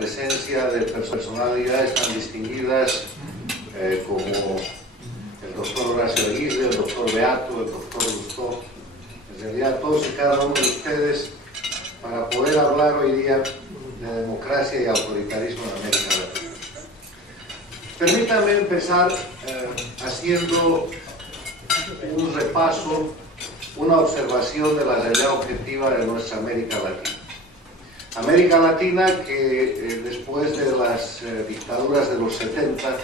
presencia de personalidades tan distinguidas como el doctor Horacio Aguirre, el doctor Beato, el doctor Lustó, en realidad todos y cada uno de ustedes, para poder hablar hoy día de democracia y autoritarismo en América Latina. Permítanme empezar haciendo un repaso, una observación de la realidad objetiva de nuestra América Latina. América Latina que después de las dictaduras de los 70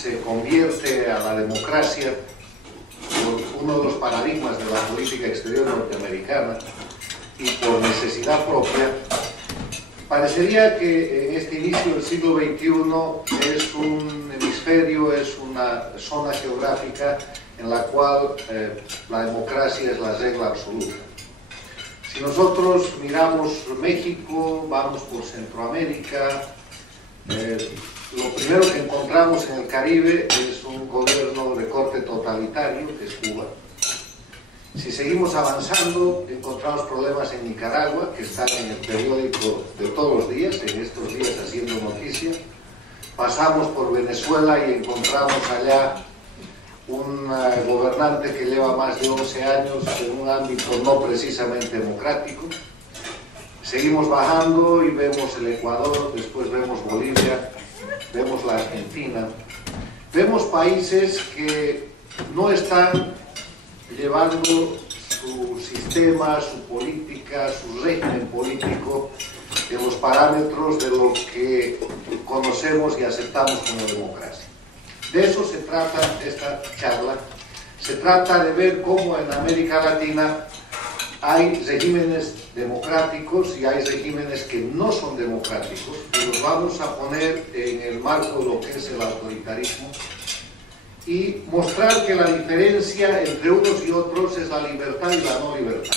se convierte a la democracia por uno de los paradigmas de la política exterior norteamericana y por necesidad propia. Parecería que en este inicio del siglo XXI es un hemisferio, es una zona geográfica en la cual la democracia es la regla absoluta. Si nosotros miramos México, vamos por Centroamérica, lo primero que encontramos en el Caribe es un gobierno de corte totalitario, que es Cuba. Si seguimos avanzando, encontramos problemas en Nicaragua, que están en el periódico de todos los días, en estos días haciendo noticia. Pasamos por Venezuela y encontramos allá un gobernante que lleva más de 11 años en un ámbito no precisamente democrático. Seguimos bajando y vemos el Ecuador, después vemos Bolivia, vemos la Argentina. Vemos países que no están llevando su sistema, su política, su régimen político en los parámetros de lo que conocemos y aceptamos como democracia. De eso se trata esta charla. Se trata de ver cómo en América Latina hay regímenes democráticos y hay regímenes que no son democráticos, y los vamos a poner en el marco de lo que es el autoritarismo y mostrar que la diferencia entre unos y otros es la libertad y la no libertad.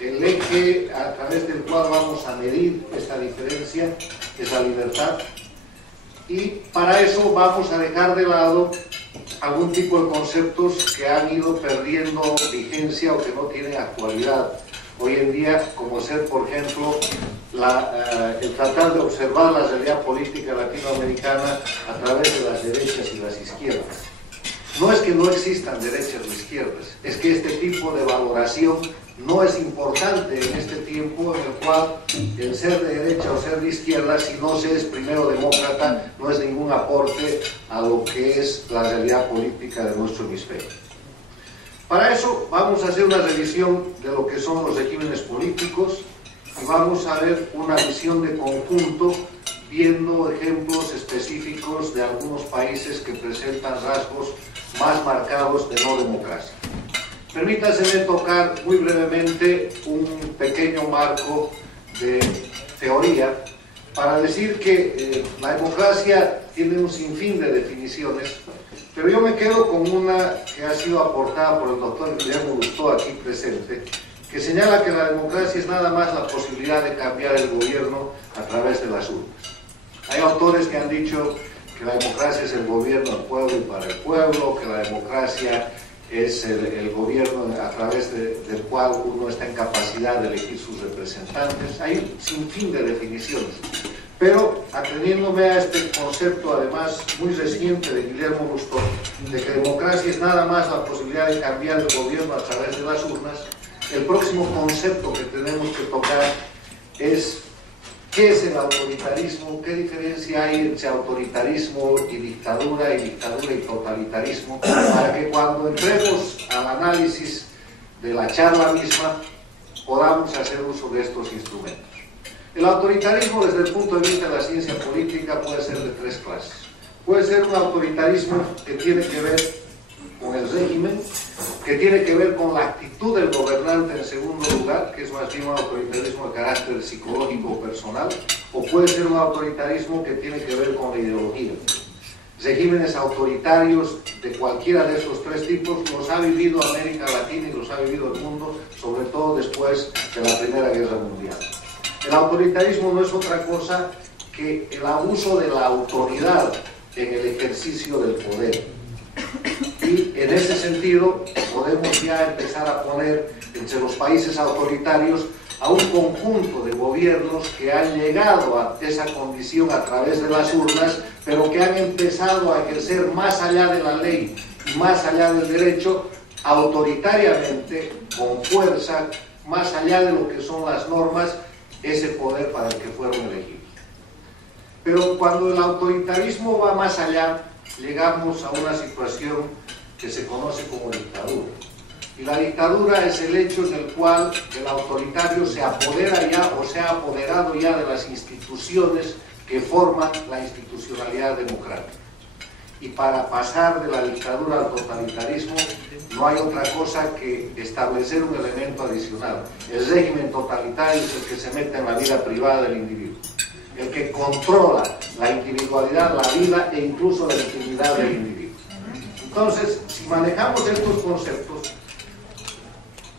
El eje a través del cual vamos a medir esta diferencia es la libertad, y para eso vamos a dejar de lado algún tipo de conceptos que han ido perdiendo vigencia o que no tienen actualidad hoy en día, como ser, por ejemplo, el tratar de observar la realidad política latinoamericana a través de las derechas y las izquierdas. No es que no existan derechas o izquierdas, es que este tipo de valoración no es importante en este tiempo en el cual el ser de derecha o ser de izquierda, si no se es primero demócrata, no es ningún aporte a lo que es la realidad política de nuestro hemisferio. Para eso vamos a hacer una revisión de lo que son los regímenes políticos y vamos a ver una visión de conjunto viendo ejemplos específicos de algunos países que presentan rasgos más marcados de no democracia. Permítaseme tocar muy brevemente un pequeño marco de teoría para decir que la democracia tiene un sinfín de definiciones, pero yo me quedo con una que ha sido aportada por el doctor Guillermo Lustó aquí presente, que señala que la democracia es nada más la posibilidad de cambiar el gobierno a través de las urnas. Hay autores que han dicho que la democracia es el gobierno del pueblo y para el pueblo, que la democracia es el gobierno a través del cual uno está en capacidad de elegir sus representantes. Hay un sinfín de definiciones, pero ateniéndome a este concepto además muy reciente de Guillermo Lustó, de que democracia es nada más la posibilidad de cambiar el gobierno a través de las urnas, el próximo concepto que tenemos que tocar es ¿qué es el autoritarismo? ¿Qué diferencia hay entre autoritarismo y dictadura y totalitarismo? Para que cuando entremos al análisis de la charla misma podamos hacer uso de estos instrumentos. El autoritarismo desde el punto de vista de la ciencia política puede ser de tres clases. Puede ser un autoritarismo que tiene que ver con el régimen, que tiene que ver con la actitud del gobernante en segundo lugar, que es más bien un autoritarismo de carácter psicológico o personal, o puede ser un autoritarismo que tiene que ver con la ideología. Regímenes autoritarios de cualquiera de esos tres tipos los ha vivido América Latina y los ha vivido el mundo, sobre todo después de la Primera Guerra Mundial. El autoritarismo no es otra cosa que el abuso de la autoridad en el ejercicio del poder. Y en ese sentido podemos ya empezar a poner entre los países autoritarios a un conjunto de gobiernos que han llegado a esa condición a través de las urnas, pero que han empezado a ejercer más allá de la ley y más allá del derecho, autoritariamente, con fuerza, más allá de lo que son las normas, ese poder para el que fueron elegidos. Pero cuando el autoritarismo va más allá, llegamos a una situación que se conoce como dictadura. Y la dictadura es el hecho en el cual el autoritario se apodera ya o se ha apoderado ya de las instituciones que forman la institucionalidad democrática. Y para pasar de la dictadura al totalitarismo no hay otra cosa que establecer un elemento adicional. El régimen totalitario es el que se mete en la vida privada del individuo, el que controla la individualidad, la vida e incluso la intimidad del individuo. Entonces, si manejamos estos conceptos,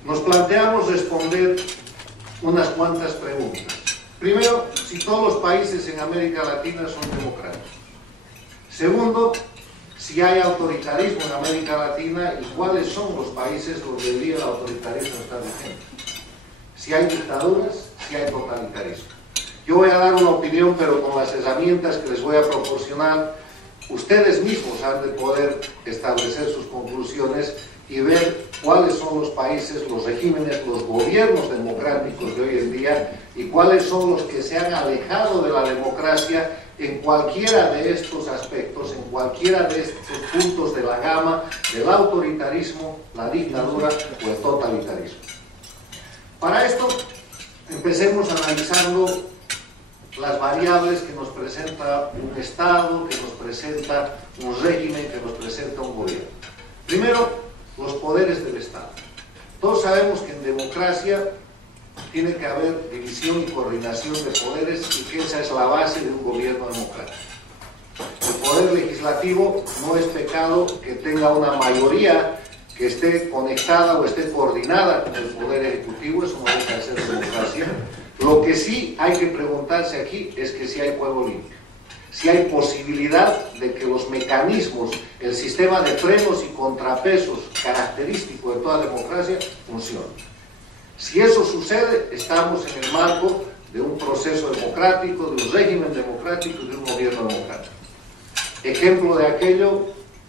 nos planteamos responder unas cuantas preguntas. Primero, si todos los países en América Latina son democráticos. Segundo, si hay autoritarismo en América Latina y cuáles son los países donde el día el autoritarismo está vigente. Si hay dictaduras, si hay totalitarismo. Yo voy a dar una opinión, pero con las herramientas que les voy a proporcionar, ustedes mismos han de poder establecer sus conclusiones y ver cuáles son los países, los regímenes, los gobiernos democráticos de hoy en día y cuáles son los que se han alejado de la democracia en cualquiera de estos aspectos, en cualquiera de estos puntos de la gama del autoritarismo, la dictadura o el totalitarismo. Para esto, empecemos analizando las variables que nos presenta un Estado, que nos presenta un régimen, que nos presenta un gobierno. Primero, los poderes del Estado. Todos sabemos que en democracia tiene que haber división y coordinación de poderes y que esa es la base de un gobierno democrático. El poder legislativo no es pecado que tenga una mayoría que esté conectada o esté coordinada con el poder ejecutivo, eso no deja de ser democracia. Lo que sí hay que preguntarse aquí es que si hay juego limpio, si hay posibilidad de que los mecanismos, el sistema de frenos y contrapesos característico de toda democracia funcione. Si eso sucede, estamos en el marco de un proceso democrático, de un régimen democrático y de un gobierno democrático. Ejemplo de aquello,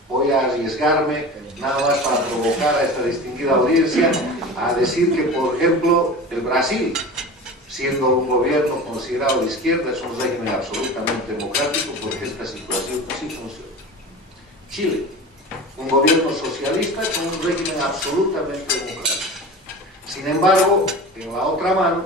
voy a arriesgarme, nada más para provocar a esta distinguida audiencia, a decir que, por ejemplo, el Brasil, siendo un gobierno considerado de izquierda, es un régimen absolutamente democrático porque esta situación así funciona. Chile, un gobierno socialista con un régimen absolutamente democrático. Sin embargo, en la otra mano,